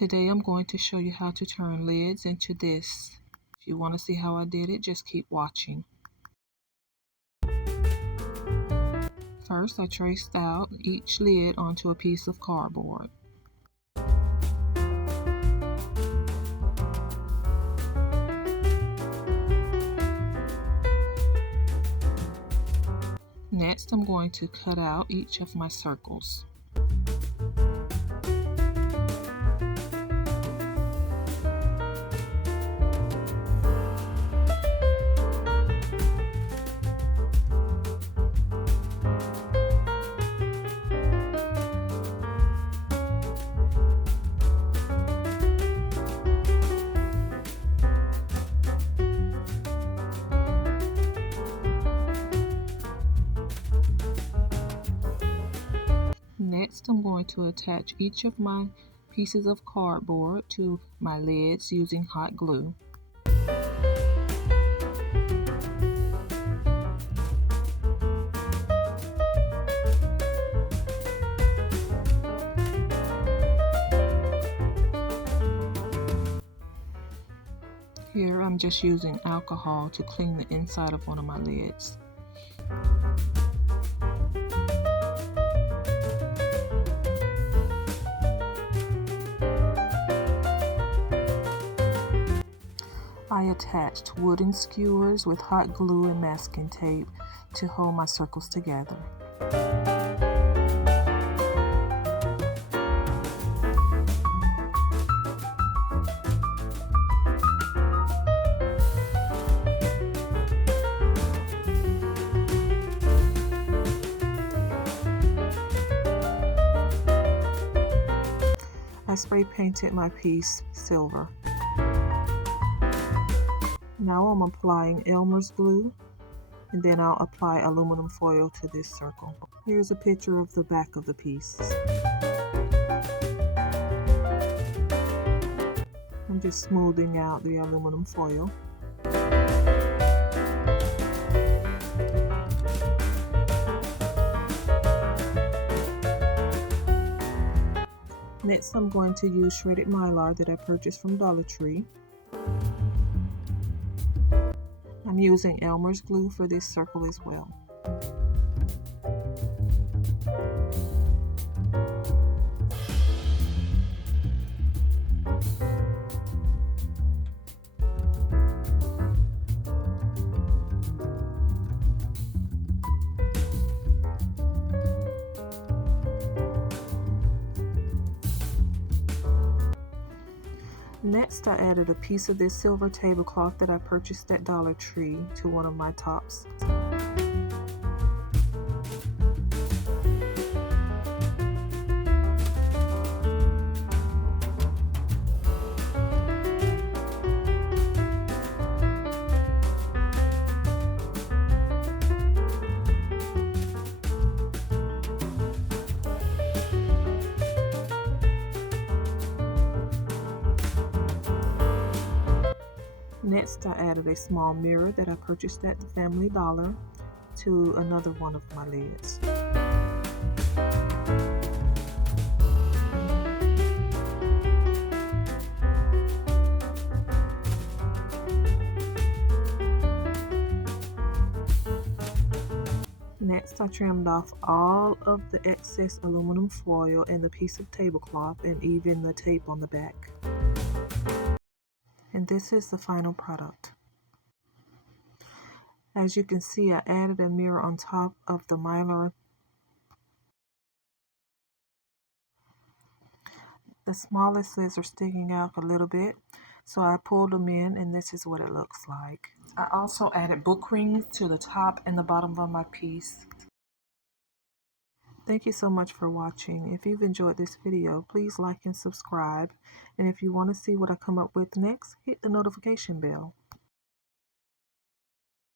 Today I'm going to show you how to turn lids into this. If you want to see how I did it, just keep watching. First, I traced out each lid onto a piece of cardboard. Next, I'm going to cut out each of my circles. Next, I'm going to attach each of my pieces of cardboard to my lids using hot glue. Here, I'm just using alcohol to clean the inside of one of my lids. I attached wooden skewers with hot glue and masking tape to hold my circles together. I spray painted my piece silver. Now I'm applying Elmer's glue, and then I'll apply aluminum foil to this circle. Here's a picture of the back of the piece. I'm just smoothing out the aluminum foil. Next, I'm going to use shredded mylar that I purchased from Dollar Tree. I'm using Elmer's glue for this circle as well. Next, I added a piece of this silver tablecloth that I purchased at Dollar Tree to one of my tops. Next, I added a small mirror that I purchased at the Family Dollar to another one of my lids. Next, I trimmed off all of the excess aluminum foil and the piece of tablecloth and even the tape on the back. And this is the final product. As you can see, I added a mirror on top of the mylar. The smallest slits are sticking out a little bit, so I pulled them in, and this is what it looks like. I also added book rings to the top and the bottom of my piece. Thank you so much for watching. If you've enjoyed this video, please like and subscribe. And if you want to see what I come up with next, hit the notification bell.